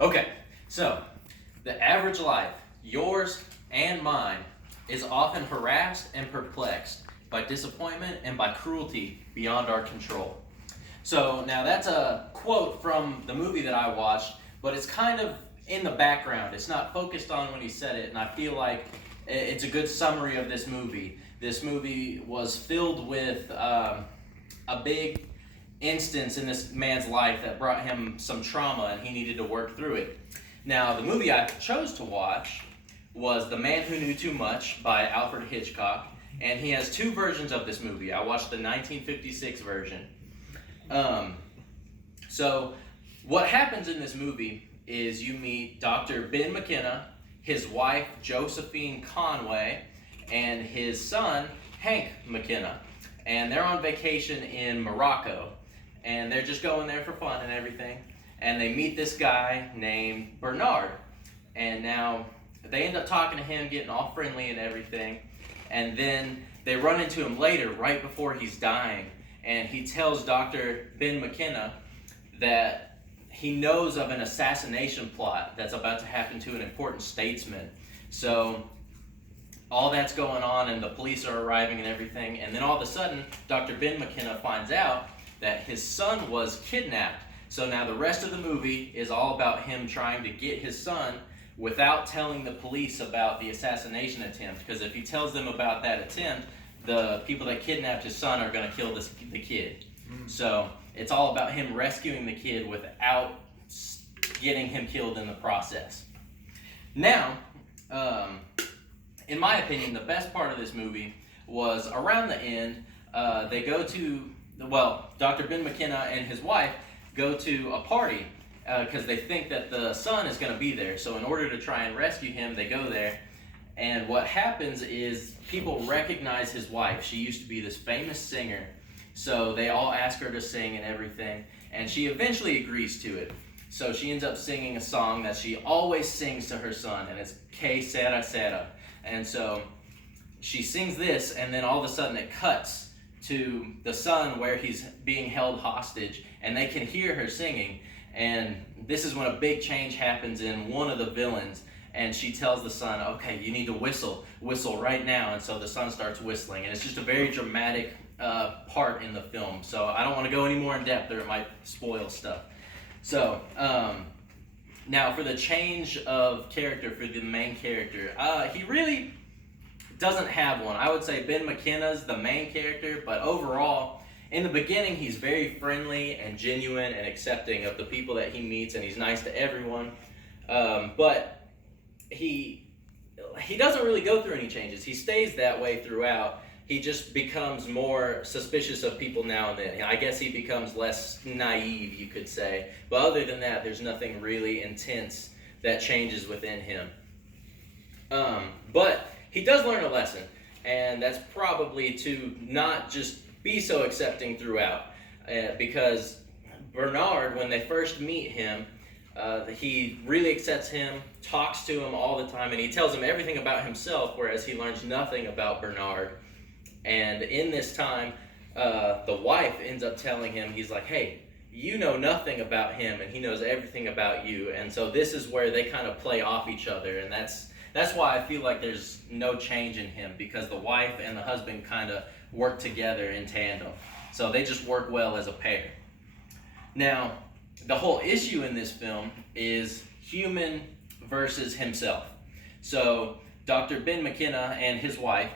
Okay, so the average life, yours and mine, is often harassed and perplexed by disappointment and by cruelty beyond our control. So now that's a quote from the movie that I watched, but it's kind of in the background. It's not focused on when he said it, and I feel like it's a good summary of this movie. This movie was filled with a big instance in this man's life that brought him some trauma, and he needed to work through it. Now, the movie I chose to watch was The Man Who Knew Too Much by Alfred Hitchcock, and he has two versions of this movie. I watched the 1956 version. So what happens in this movie is you meet Dr. Ben McKenna, his wife Josephine Conway, and his son Hank McKenna. And they're on vacation in Morocco, and they're just going there for fun and everything. And they meet this guy named Bernard. And now they end up talking to him, getting all friendly and everything. And then they run into him later, right before he's dying. And he tells Dr. Ben McKenna that he knows of an assassination plot that's about to happen to an important statesman. So all that's going on, and the police are arriving and everything. And then all of a sudden, Dr. Ben McKenna finds out that his son was kidnapped. So now the rest of the movie is all about him trying to get his son without telling the police about the assassination attempt. Because if he tells them about that attempt, the people that kidnapped his son are going to kill the kid. So it's all about him rescuing the kid without getting him killed in the process. Now, in my opinion, the best part of this movie was around the end. They go to, Dr. Ben McKenna and his wife go to a party because they think that the son is going to be there. So in order to try and rescue him, they go there. And what happens is people recognize his wife. She used to be this famous singer. So they all ask her to sing and everything. And she eventually agrees to it. So she ends up singing a song that she always sings to her son. And it's Que Sera Sera. And so she sings this, and then all of a sudden it cuts to the son where he's being held hostage. And they can hear her singing. And this is when a big change happens in one of the villains. And she tells the son, okay, you need to whistle right now. And so the son starts whistling. And it's just a very dramatic part in the film. So I don't want to go any more in depth or it might spoil stuff. So now for the change of character for the main character, he really doesn't have one. I would say Ben McKenna's the main character, but overall, in the beginning, he's very friendly and genuine and accepting of the people that he meets, and he's nice to everyone. But he doesn't really go through any changes. He stays that way throughout. He just becomes more suspicious of people now and then. I guess he becomes less naive, you could say. But other than that, there's nothing really intense that changes within him. But he does learn a lesson, and that's probably to not just be so accepting throughout. Because Bernard, when they first meet him, he really accepts him, talks to him all the time, and he tells him everything about himself, whereas he learns nothing about Bernard. And in this time, the wife ends up telling him, he's like, hey, you know nothing about him, and he knows everything about you. And so this is where they kind of play off each other, and that's why I feel like there's no change in him, because the wife and the husband kind of work together in tandem. So they just work well as a pair. Now, the whole issue in this film is human versus himself. So Dr. Ben McKenna and his wife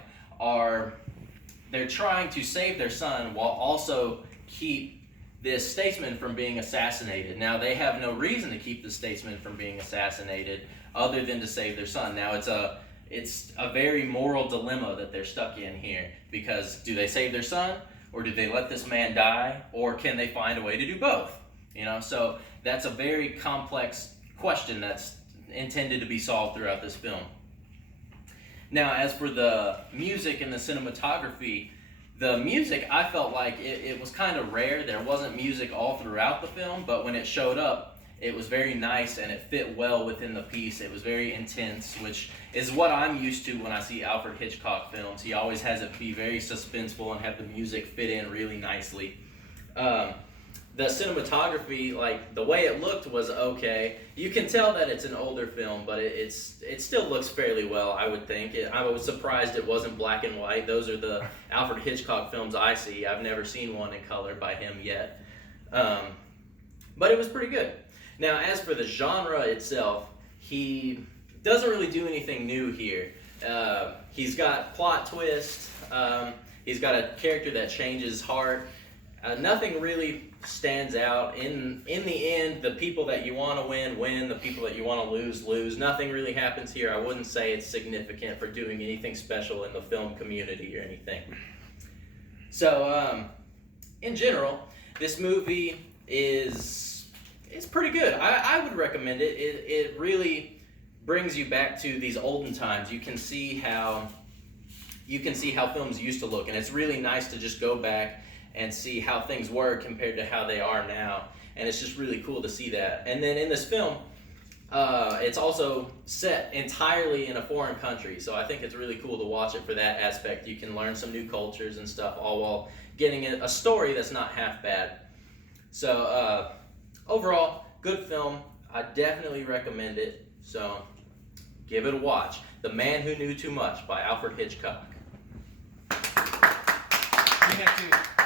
they're trying to save their son while also keep this statesman from being assassinated. Now, they have no reason to keep the statesman from being assassinated other than to save their son. Now, it's a very moral dilemma that they're stuck in here, because do they save their son, or do they let this man die, or can they find a way to do both? So that's a very complex question that's intended to be solved throughout this film. Now, as for the music and the cinematography, the music, I felt like it was kind of rare. There wasn't music all throughout the film, but when it showed up, It was very nice and it fit well within the piece. It was very intense, which is what I'm used to when I see Alfred Hitchcock films. He always has it be very suspenseful and have the music fit in really nicely. The cinematography, like the way it looked was okay. You can tell that it's an older film, but it still looks fairly well, I would think. I was surprised it wasn't black and white. Those are the Alfred Hitchcock films I see. I've never seen one in color by him yet. But it was pretty good. Now, as for the genre itself, he doesn't really do anything new here. He's got plot twists. He's got a character that changes heart. Nothing really stands out. In the end, the people that you want to win. The people that you want to lose. Nothing really happens here. I wouldn't say it's significant for doing anything special in the film community or anything. So, in general, this movie is pretty good. I would recommend it. It really brings you back to these olden times. You can see how films used to look, and it's really nice to just go back and see how things were compared to how they are now. And it's just really cool to see that. And then in this film, it's also set entirely in a foreign country. So I think it's really cool to watch it for that aspect. You can learn some new cultures and stuff, all while getting a story that's not half bad. So overall, good film. I definitely recommend it. So give it a watch. The Man Who Knew Too Much by Alfred Hitchcock. You have to